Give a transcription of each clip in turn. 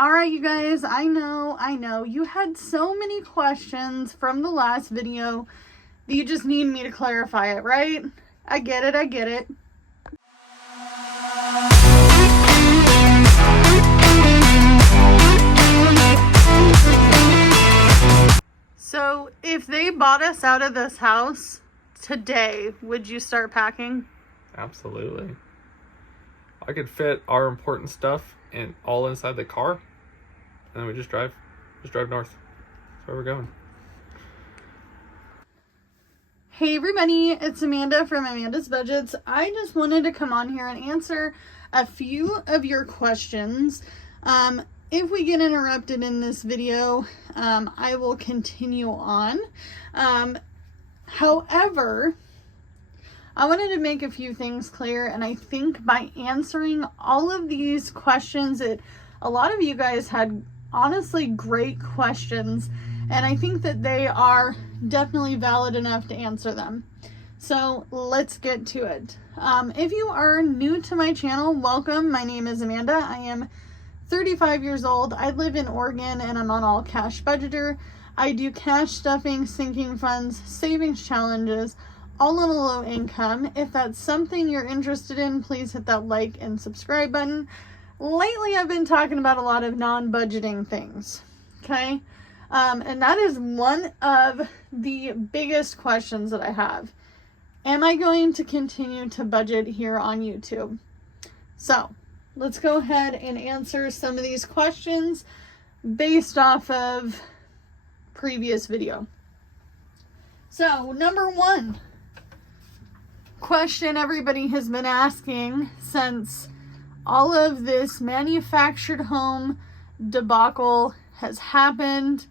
All right, you guys, I know. You had so many questions from the last video that you just need me to clarify it, right? I get it. So, if they bought us out of this house today, would you start packing? Absolutely. I could fit our important stuff all inside the car, and then we just drive north. That's where we're going. Hey everybody, it's Amanda from Amanda's Budgets. I just wanted to come on here and answer a few of your questions. If we get interrupted in this video, I will continue on. However, I wanted to make a few things clear, and I think by answering all of these questions, that a lot of you guys had honestly great questions, and I think that they are definitely valid enough to answer them. So let's get to it. If you are new to my channel, welcome. My name is Amanda. I am 35 years old. I live in Oregon and I'm on All Cash Budgeter. I do cash stuffing, sinking funds, savings challenges, all on a low income. If that's something you're interested in, please hit that like and subscribe button. Lately, I've been talking about a lot of non-budgeting things, okay? And that is one of the biggest questions that I have. Am I going to continue to budget here on YouTube? So, let's go ahead and answer some of these questions based off of previous video. So, number one question everybody has been asking since all of this manufactured home debacle has happened,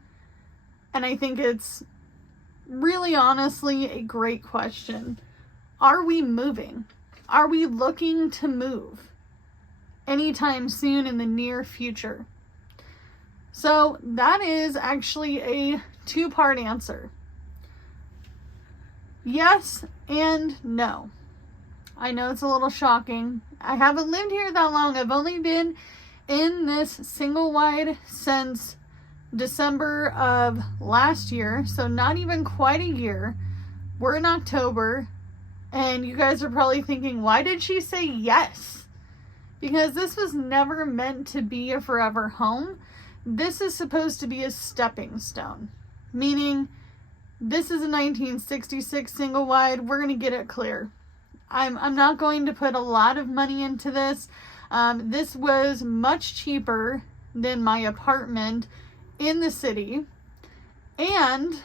and I think it's really honestly a great question. Are we moving? Are we looking to move anytime soon in the near future? So that is actually a two-part answer. Yes and no. I know it's a little shocking. I haven't lived here that long. I've only been in this single wide since December of last year, so not even quite a year. We're in October, and you guys are probably thinking, why did she say yes? Because this was never meant to be a forever home. This is supposed to be a stepping stone, meaning this is a 1966 single wide. We're going to get it clear. I'm not going to put a lot of money into this. This was much cheaper than my apartment in the city, and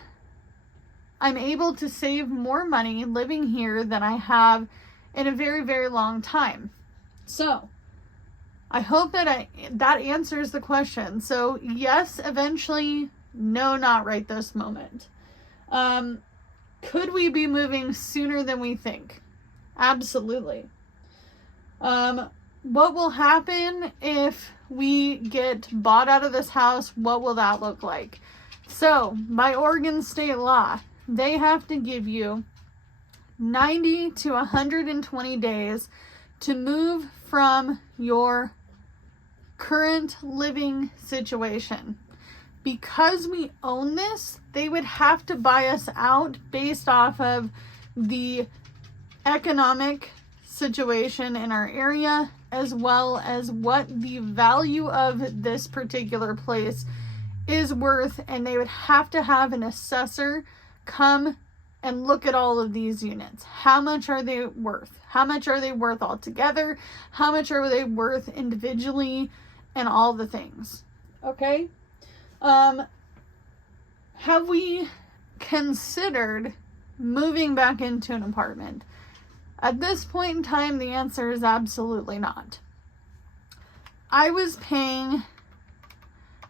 I'm able to save more money living here than I have in a very, very long time. So I hope that that answers the question. So yes, eventually. No, not right this moment. Could we be moving sooner than we think? Absolutely. What will happen if we get bought out of this house? What will that look like? So, by Oregon state law, they have to give you 90 to 120 days to move from your current living situation. Because we own this, they would have to buy us out based off of the economic situation in our area, as well as what the value of this particular place is worth, and they would have to have an assessor come and look at all of these units. How much are they worth? How much are they worth altogether? How much are they worth individually? And all the things. Okay? Have we considered moving back into an apartment? At this point in time, the answer is absolutely not. I was paying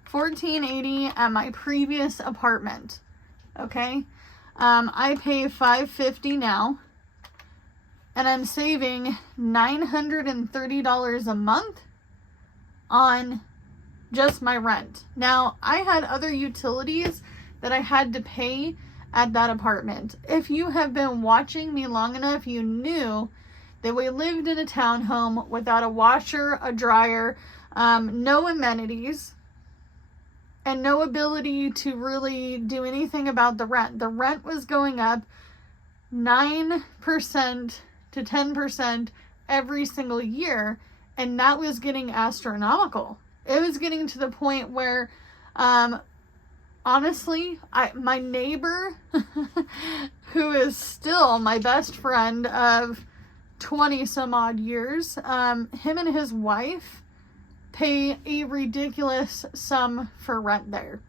$1,480 at my previous apartment. Okay? I pay $550 now, and I'm saving $930 a month on just my rent. Now, I had other utilities that I had to pay at that apartment. If you have been watching me long enough, you knew that we lived in a townhome without a washer, a dryer, no amenities. and no ability to really do anything about the rent. The rent was going up 9% to 10% every single year, and that was getting astronomical. It was getting to the point where, honestly, my neighbor, who is still my best friend of 20 some odd years, him and his wife pay a ridiculous sum for rent there.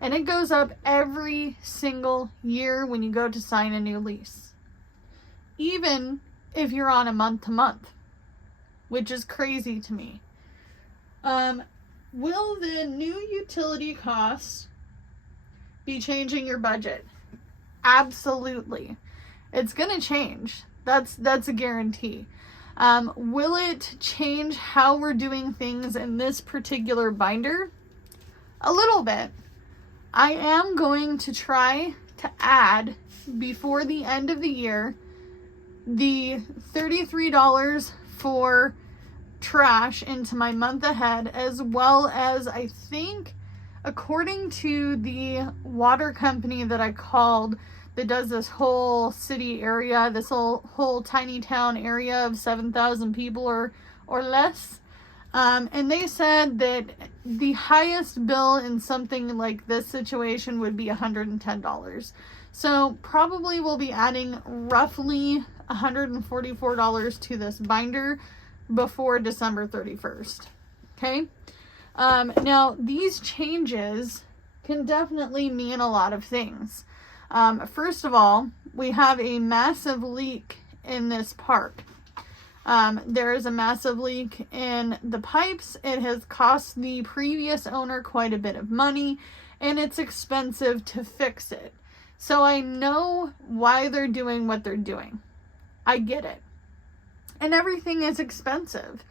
And it goes up every single year when you go to sign a new lease. Even if you're on a month to month, which is crazy to me. Will the new utility costs be changing your budget? Absolutely. It's going to change. That's a guarantee. Will it change how we're doing things in this particular binder? A little bit. I am going to try to add, before the end of the year, the $33 for trash into my month ahead, as well as, I think, according to the water company that I called that does this whole city area, this whole tiny town area of 7,000 people or less, and they said that the highest bill in something like this situation would be $110. So probably we'll be adding roughly $144 to this binder before December 31st. Okay? Now, these changes can definitely mean a lot of things. First of all, we have a massive leak in this park. There is a massive leak in the pipes. It has cost the previous owner quite a bit of money, and it's expensive to fix it. So I know why they're doing what they're doing. I get it. And everything is expensive.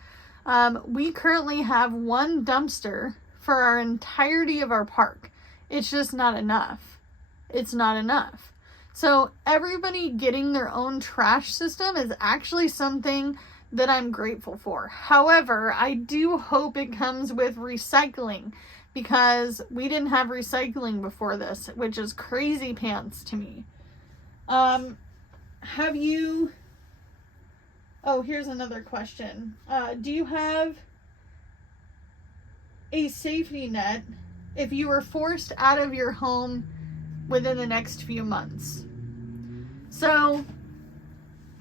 We currently have one dumpster for our entirety of our park. It's just not enough. It's not enough. So everybody getting their own trash system is actually something that I'm grateful for. However, I do hope it comes with recycling, because we didn't have recycling before this, which is crazy pants to me. Here's another question. Do you have a safety net if you were forced out of your home within the next few months? So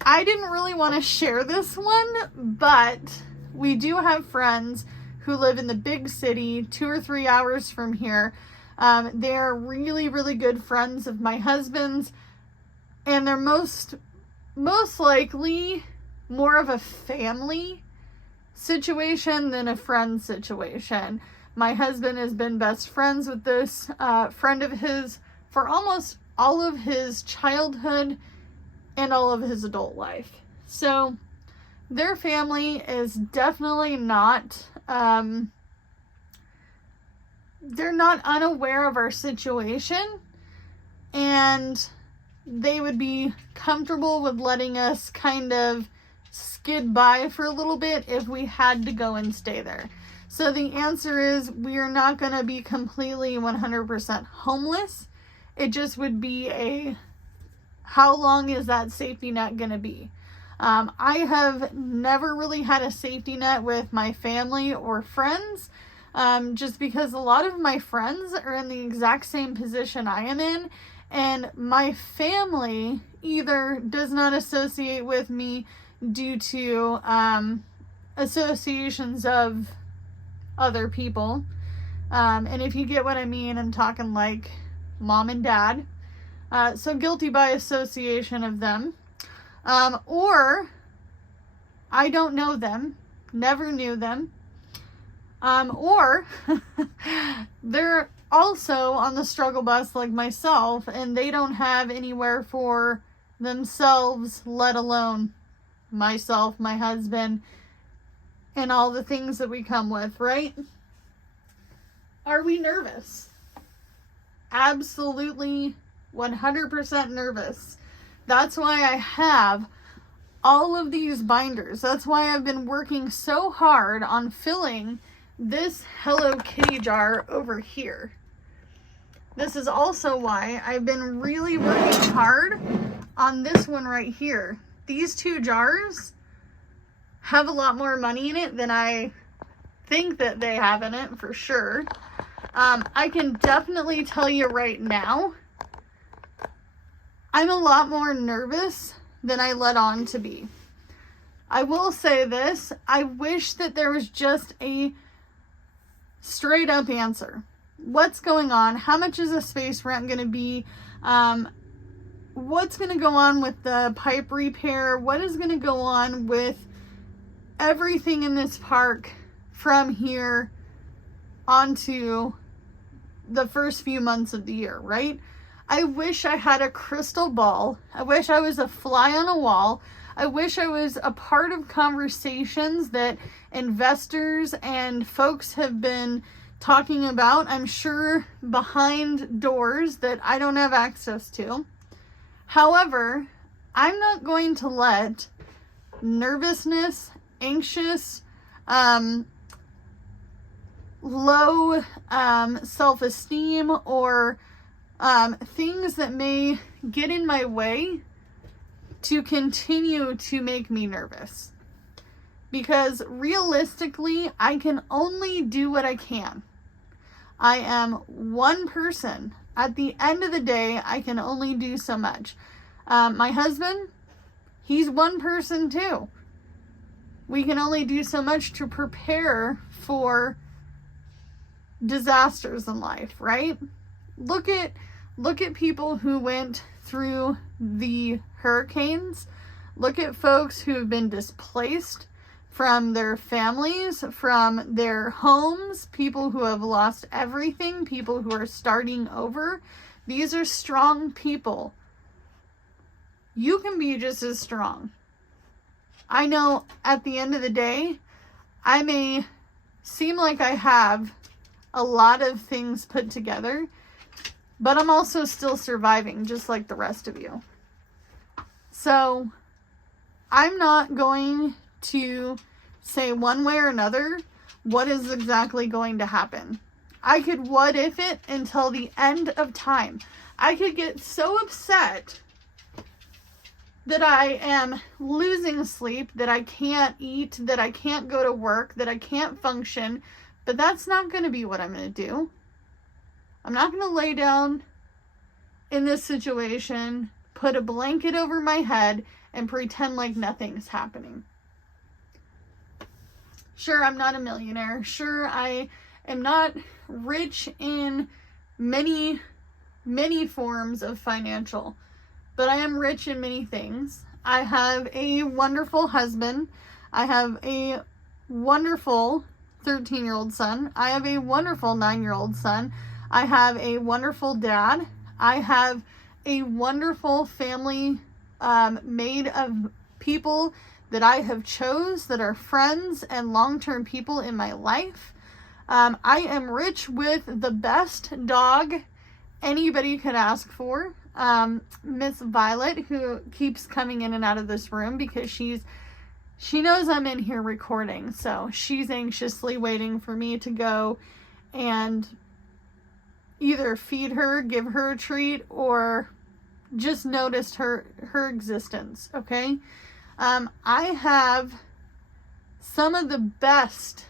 I didn't really want to share this one, but we do have friends who live in the big city, 2 or 3 hours from here. They're really, really good friends of my husband's, and they're most likely more of a family situation than a friend situation. My husband has been best friends with this friend of his for almost all of his childhood and all of his adult life. So their family is definitely not, they're not unaware of our situation, and they would be comfortable with letting us kind of skid by for a little bit if we had to go and stay there. So the answer is, we are not going to be completely 100% homeless. It just would be how long is that safety net going to be? I have never really had a safety net with my family or friends, just because a lot of my friends are in the exact same position I am in, and my family either does not associate with me due to associations of other people, and if you get what I mean, I'm talking like mom and dad, so guilty by association of them, or I don't know them, never knew them, or they're also on the struggle bus like myself, and they don't have anywhere for themselves, let alone myself, my husband, and all the things that we come with, right? Are we nervous? Absolutely 100% nervous. That's why I have all of these binders. That's why I've been working so hard on filling this Hello Kitty jar over here. This is also why I've been really working hard on this one right here. These two jars have a lot more money in it than I think that they have in it, for sure. I can definitely tell you right now, I'm a lot more nervous than I let on to be. I will say this, I wish that there was just a straight up answer. What's going on? How much is a space rent going to be? What's going to go on with the pipe repair? What is going to go on with everything in this park from here onto the first few months of the year, right? I wish I had a crystal ball. I wish I was a fly on a wall. I wish I was a part of conversations that investors and folks have been talking about, I'm sure behind doors that I don't have access to. However, I'm not going to let nervousness, anxious, low self-esteem, or things that may get in my way to continue to make me nervous. Because realistically, I can only do what I can. I am one person. At the end of the day, I can only do so much. My husband, he's one person too. We can only do so much to prepare for disasters in life, right? Look at people who went through the hurricanes. Look at folks who have been displaced from their families, from their homes, people who have lost everything, people who are starting over. These are strong people. You can be just as strong. I know at the end of the day, I may seem like I have a lot of things put together, but I'm also still surviving just like the rest of you. So I'm not going to say one way or another what is exactly going to happen. I could what if it until the end of time. I could get so upset that I am losing sleep, that I can't eat, that I can't go to work, that I can't function, but that's not going to be what I'm going to do. I'm not going to lay down in this situation, put a blanket over my head, and pretend like nothing's happening. Sure, I'm not a millionaire. Sure, I am not rich in many, many forms of financial, but I am rich in many things. I have a wonderful husband. I have a wonderful 13-year-old son. I have a wonderful 9-year-old son. I have a wonderful dad. I have a wonderful family made of people that I have chose that are friends and long-term people in my life. I am rich with the best dog anybody could ask for. Miss Violet, who keeps coming in and out of this room because she knows I'm in here recording, so she's anxiously waiting for me to go and either feed her, give her a treat, or just noticed her existence, okay? I have some of the best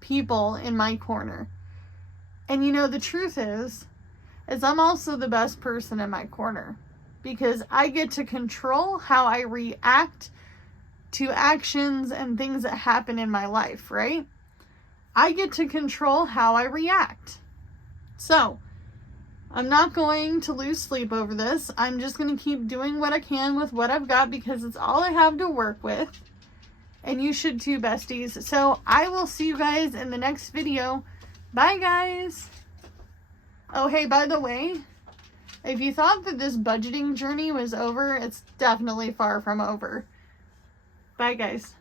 people in my corner. And you know, the truth is I'm also the best person in my corner because I get to control how I react to actions and things that happen in my life, right? I get to control how I react. So, I'm not going to lose sleep over this. I'm just going to keep doing what I can with what I've got because it's all I have to work with. And you should too, besties. So, I will see you guys in the next video. Bye, guys. Oh, hey, by the way, if you thought that this budgeting journey was over, it's definitely far from over. Bye, guys.